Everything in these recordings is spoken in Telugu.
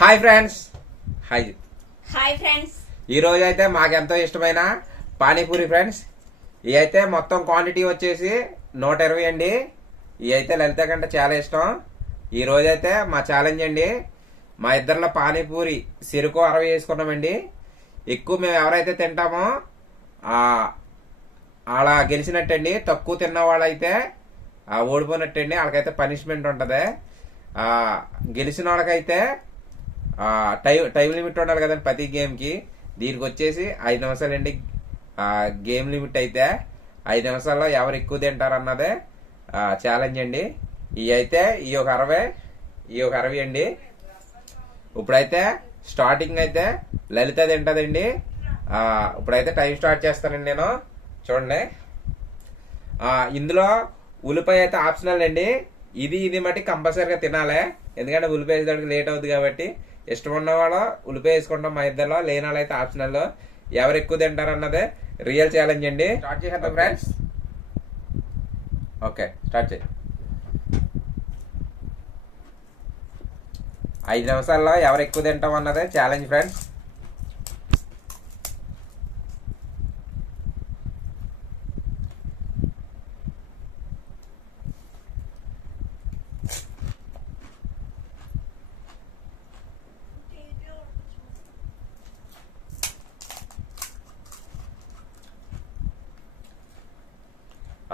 Hi friends. Hi hi friends. ఈ రోజు అయితే మాకెంతో ఇష్టమైన పానీపూరి ఫ్రెండ్స్. ఇవి అయితే మొత్తం క్వాంటిటీ వచ్చేసి 120 అండి. ఇవి అయితే లలిత కంటే చాలా ఇష్టం. ఈ రోజు అయితే మా ఛాలెంజ్ అండి. మా ఇద్దరిలో పానీపూరి సిరుకు 60 వేసుకున్నామండి. ఎక్కువ మేము ఎవరైతే తింటామో అలా గెలిచినట్టండి. తక్కువ తిన్న వాళ్ళైతే ఓడిపోయినట్టండి. వాళ్ళకైతే పనిష్మెంట్ ఉంటుంది. గెలిచిన వాళ్ళకైతే టైం లిమిట్ ఉండాలి కదండి ప్రతి గేమ్కి. దీనికి వచ్చేసి 5 నిమిషాలు అండి గేమ్ లిమిట్. అయితే 5 నిమిషాల్లో ఎవరు ఎక్కువ తింటారన్నదే ఛాలెంజ్ అండి. ఇవి అయితే ఈ ఒక 60 అండి. ఇప్పుడైతే స్టార్టింగ్ అయితే లలిత తింటుందండి. ఇప్పుడైతే టైం స్టార్ట్ చేస్తానండి నేను. చూడండి, ఇందులో ఉల్లిపాయ అయితే ఆప్షనల్ అండి. ఇది మట్టి కంపల్సరీగా తినాలి, ఎందుకంటే ఉల్లిపాయ వేసేదానికి లేట్ అవుతుంది కాబట్టి. ఇష్టం ఉన్న వాళ్ళు ఉల్లిపాయ వేసుకుంటాం మా ఇద్దరిలో, లేని వాళ్ళు అయితే ఆప్షనల్. ఎవరు ఎక్కువ తింటారు అన్నదే రియల్ ఛాలెంజ్ అండి. స్టార్ట్ చేసేద్దాం ఫ్రెండ్స్. ఓకే, స్టార్ట్ చేయి. 5 నిమిషాల్లో ఎవరు ఎక్కువ తింటాం అన్నదే ఛాలెంజ్ ఫ్రెండ్స్.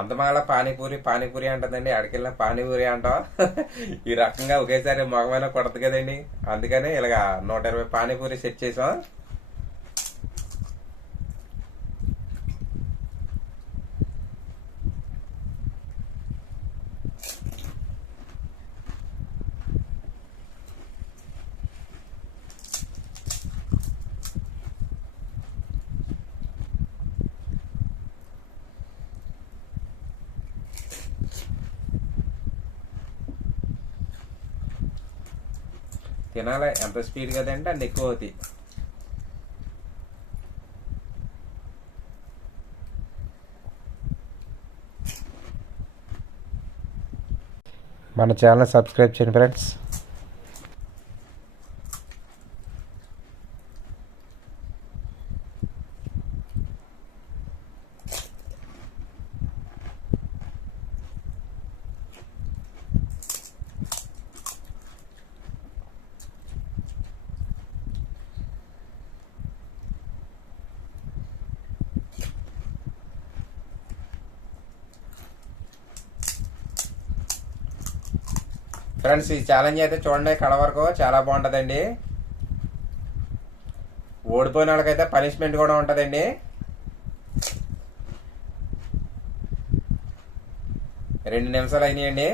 అంతమాల పానీపూరి అంటుందండి. అడికెళ్ళిన పానీపూరి అంటాం. ఈ రకంగా ఒకేసారి మగమైన కొడదు కదండి. అందుకని ఇలాగా 120 పానీపూరి సెట్ చేసాం. తినాలి, ఎంత స్పీడ్ కదంటే అంత ఎక్కువ అవుతాయి. మన ఛానల్ సబ్స్క్రైబ్ చేయండి ఫ్రెండ్స్. ఫ్రెండ్స్, ఈ ఛాలెంజ్ అయితే చూడండి కడ వరకు చాలా బాగుంటుందండి. ఓడిపోయిన వాళ్ళకైతే పనిష్మెంట్ కూడా ఉంటుందండి. రెండు నిమిషాలు అయినాయండి.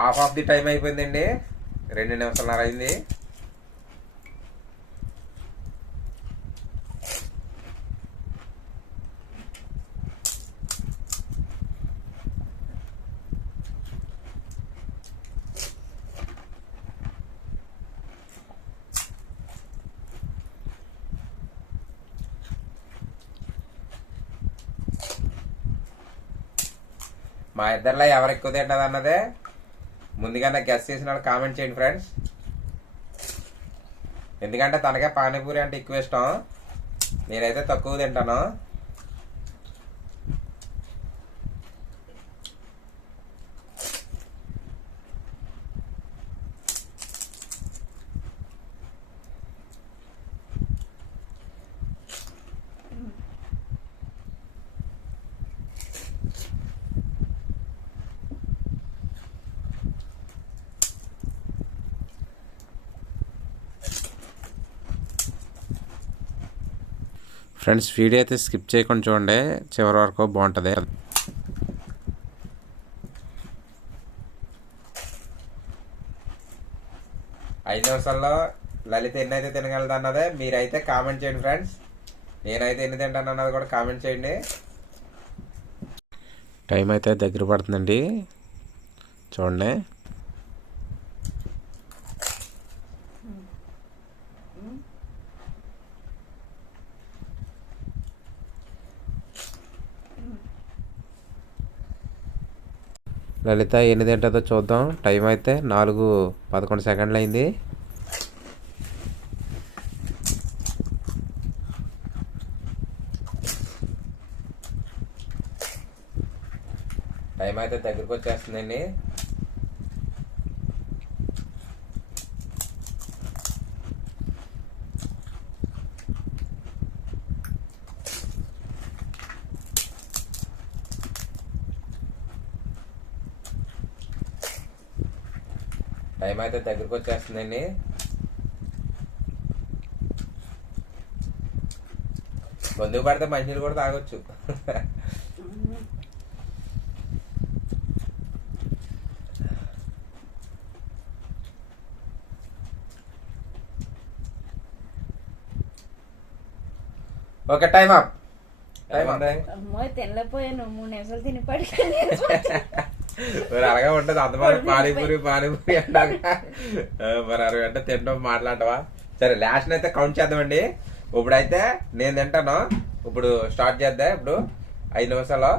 హాఫ్ ఆఫ్ ది టైం అయిపోయిందండి. 2 నిమిషాలన్నర అయింది. మా ఇద్దరిలో ఎవరు ఎక్కువ తింటుంది అన్నదే ముందుగానే గెస్ చేసిన వాళ్ళు కామెంట్ చేయండి ఫ్రెండ్స్. ఎందుకంటే తనకే పానీపూరి అంటే ఎక్కువ ఇష్టం, నేనైతే తక్కువ తింటాను. ఫ్రెండ్స్, వీడియో అయితే స్కిప్ చేయకుండా చూడండి, చివరి వరకు బాగుంటుంది. 5 నిమిషాల్లో లలిత ఎన్నైతే తినగలదు అన్నదే మీరైతే కామెంట్ చేయండి ఫ్రెండ్స్. నేనైతే ఎన్ని తింటాను అన్నది కూడా కామెంట్ చేయండి. టైం అయితే దగ్గర పడుతుందండి, చూడండి. లలిత ఎన్ని తింటుందో చూద్దాం. టైం అయితే 4:11 సెకండ్లు అయింది. టైం అయితే దగ్గరికి వచ్చేస్తుందండి. టైం అయితే దగ్గరికి వచ్చేస్తుందండి. ముందుకు పడితే మంచినీళ్ళు కూడా తాగొచ్చు. Okay, time up. తినలేకపోయాను 3 నిమిషాలు తిని మరి అలాగే ఉంటుంది అంతమంది పానీపూరి అంటాక మరి 60 గంట తినడం మాట్లాడవా? సరే, లాస్ట్ అయితే కౌంట్ చేద్దామండి. ఇప్పుడైతే నేను తింటాను. ఇప్పుడు స్టార్ట్ చేద్దాం. ఇప్పుడు 5 నిమిషాలు.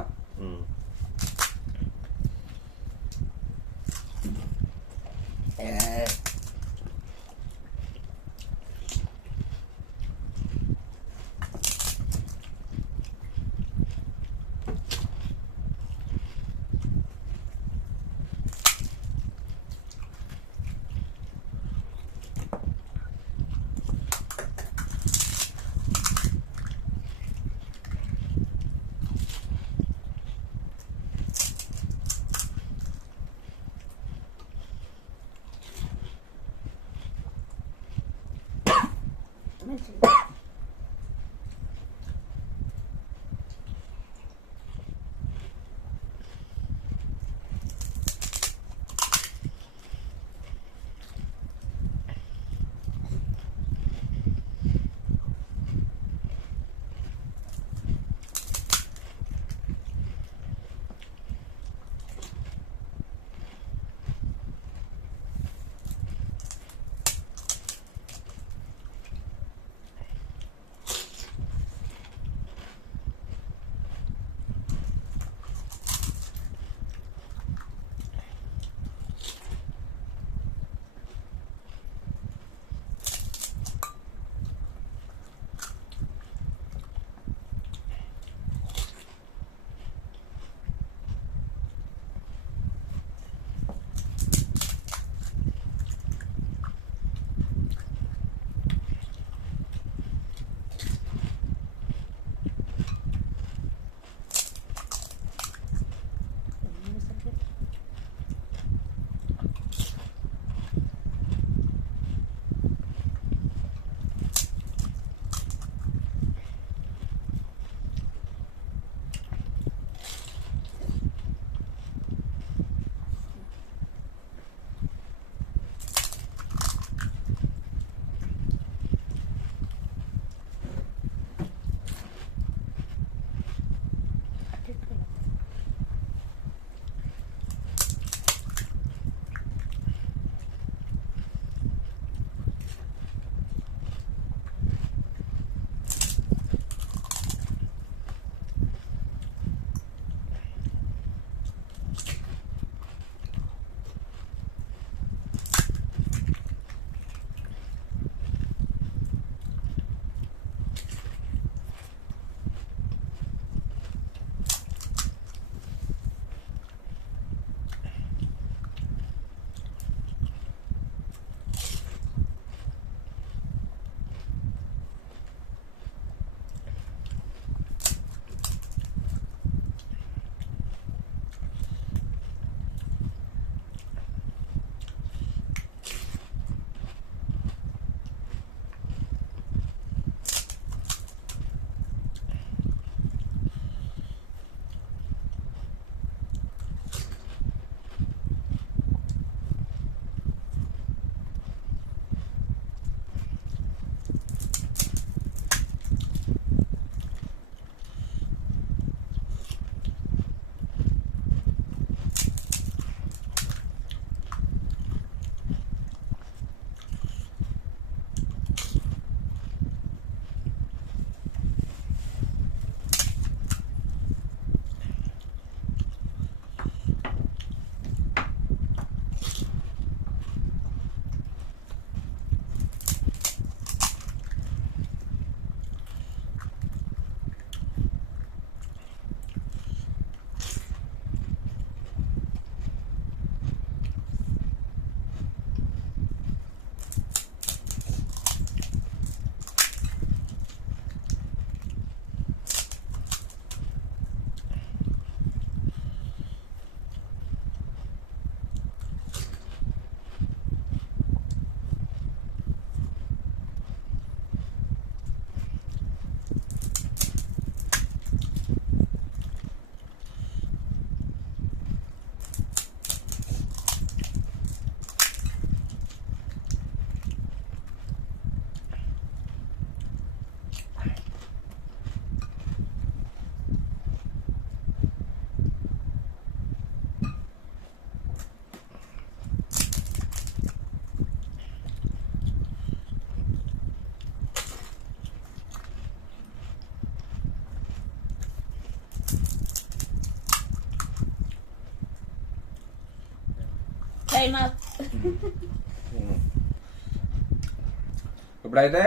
ఇప్పుడైతే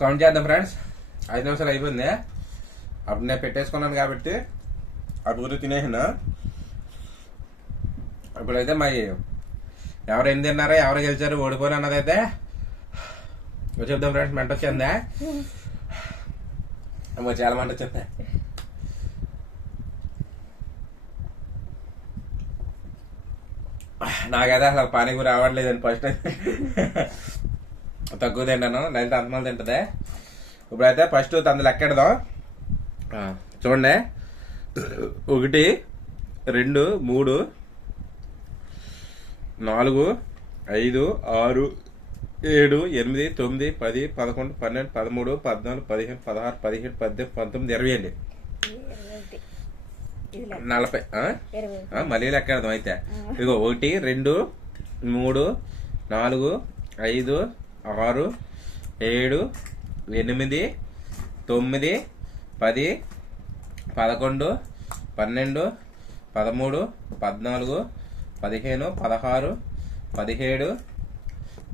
కౌంట్ చేద్దాం ఫ్రెండ్స్. 5 నిమిషాలు అయిపోయింది. అప్పుడు నేను పెట్టేసుకున్నాను కాబట్టి అప్పుడు తినేసిన. ఇప్పుడైతే మరి ఎవరు ఏం తిన్నారో, ఎవరు గెలిచారు, ఓడిపోయిన అన్నదైతే చెప్దాం ఫ్రెండ్స్. మంట వచ్చిందా? చాలా మంట వచ్చిందా? నాకైతే అసలు పానీపూరి రావట్లేదండి. ఫస్ట్ తక్కువ తింటాను, లలిత అంతమాలు తింటుంది. ఇప్పుడైతే ఫస్ట్ తన లెక్కెడదాం. చూడండి, 1 2 3 4 5 6 7 8 9 10 11 12 13 14 15 16 17 18 19 20 అండి. 40. మళ్ళీ లెక్కెడదాం అయితే. ఇదిగో 1 2 3 4 5 6 7 8 9 10 11 12 13 14 15 16 17 18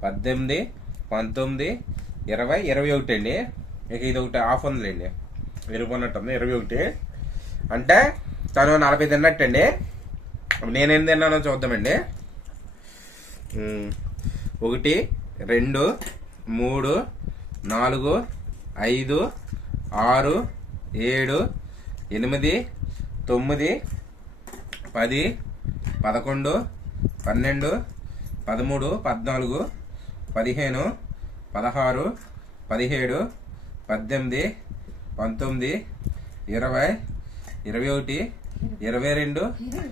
19 20 21 అండి. ఇక ఇది ఒకటి ఆఫ్ ఉందిలేండి, విరిగిపోయినట్టుంది. 21 అంటే తను 40 తిన్నట్టండి. నేనేం తిన్నానో చూద్దామండి. 1 2 3 4 5 6 7 8 9 10 11 12 13 14 15 16 17 18 19 20 21 22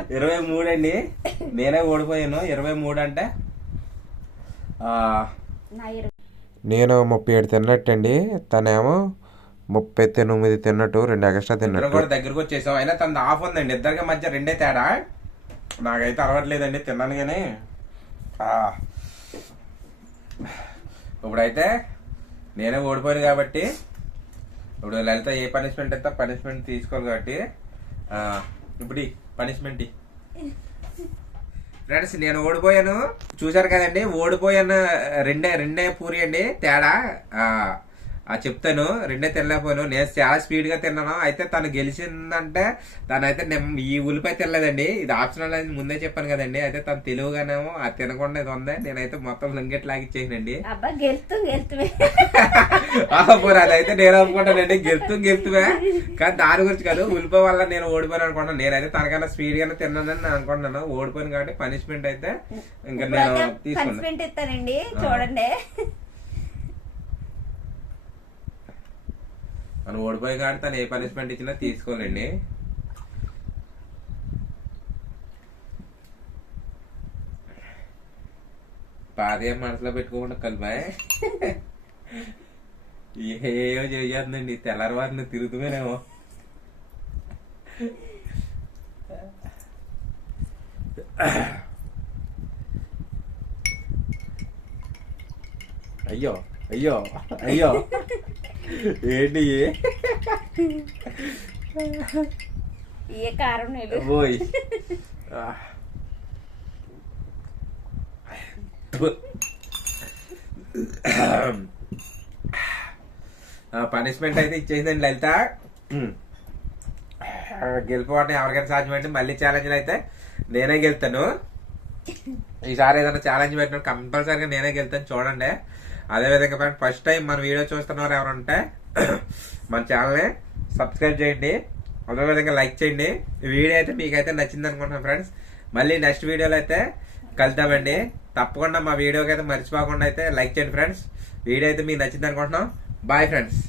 23 అండి. నేనే ఓడిపోయాను. 23 అంటే నేను 37 తిన్నట్టండి, తనేమో 39 తిన్నట్టు, 2 ఎక్స్ట్రా తిన్నట్టు. కూడా దగ్గరకు వచ్చేసాం. అయినా తన ఆఫ్ ఉందండి. ఇద్దరికి మధ్య 2 తేడా. నాకైతే అలవాట్లేదండి, తిన్నాను కానీ. ఇప్పుడైతే నేనే ఓడిపోయాను కాబట్టి ఇప్పుడు లలిత ఏ పనిష్మెంట్ అయితే పనిష్మెంట్ తీసుకోవాలి కాబట్టి ఇప్పుడు పనిష్మెంట్. ఫ్రెండ్స్, నేను ఓడిపోయాను, చూసారు కదండి. ఓడిపోయాను. రెండే పూరి అండి తేడా. చెప్తాను, 2 తినలేకపోయాను. నేను చాలా స్పీడ్ గా తిన్నాను. అయితే తను గెలిచిందంటే తనైతే ఈ ఉల్లిపాయ తినలేదండి. ఇది ఆప్షనల్ అని ముందే చెప్పాను కదండి. అయితే తను తెలివిగానేమో అది తినకుండా ఇది ఉంది. నేనైతే మొత్తం లింగెట్ లాగిచ్చేసానండి. అదైతే నేను అనుకుంటానండి, గెలుతుమే. కానీ దాని గురించి కాదు, ఉల్లిపాయ వల్ల నేను ఓడిపోయాను అనుకుంటాను. నేనైతే తనకన్నా స్పీడ్ గానే తిన్నానని నేను అనుకుంటున్నాను. ఓడిపోయాను కాబట్టి పనిష్మెంట్ అయితే ఇంకా నేను తీసుకున్నాను. చూడండి, మనం ఓడిపోయి కాబట్టి తను ఏ పనిష్మెంట్ ఇచ్చినా తీసుకోలేండి. పాదేం మనసులో పెట్టుకోకుండా కలిపాయి ఏయో చేస్తుందండి. తెల్లవారిని తిరుగుతుమేనేమో. అయ్యో అయ్యో అయ్యో ఏంటి ఏ కారం పోయి పనిష్మెంట్ అయితే ఇచ్చేసిందండి లలిత. గెలిపోవడం ఎవరికైనా సాధ్యమండి. మళ్ళీ ఛాలెంజ్లు అయితే నేనే గెలుతాను. ఈసారి ఏదైనా ఛాలెంజ్ పెట్టిన కంపల్సరీగా నేనే గెలుతాను. చూడండి. అదేవిధంగా ఫ్రెండ్స్, ఫస్ట్ టైం మన వీడియో చూస్తున్నారు ఎవరంటే మన ఛానల్ని సబ్స్క్రైబ్ చేయండి. అదేవిధంగా లైక్ చేయండి. ఈ వీడియో అయితే మీకైతే నచ్చింది అనుకుంటున్నాను ఫ్రెండ్స్. మళ్ళీ నెక్స్ట్ వీడియోలో అయితే కలుద్దామండి. తప్పకుండా మా వీడియోకి అయితే మర్చిపోకుండా అయితే లైక్ చేయండి ఫ్రెండ్స్. వీడియో అయితే మీకు నచ్చింది అనుకుంటున్నాం. Boy friends.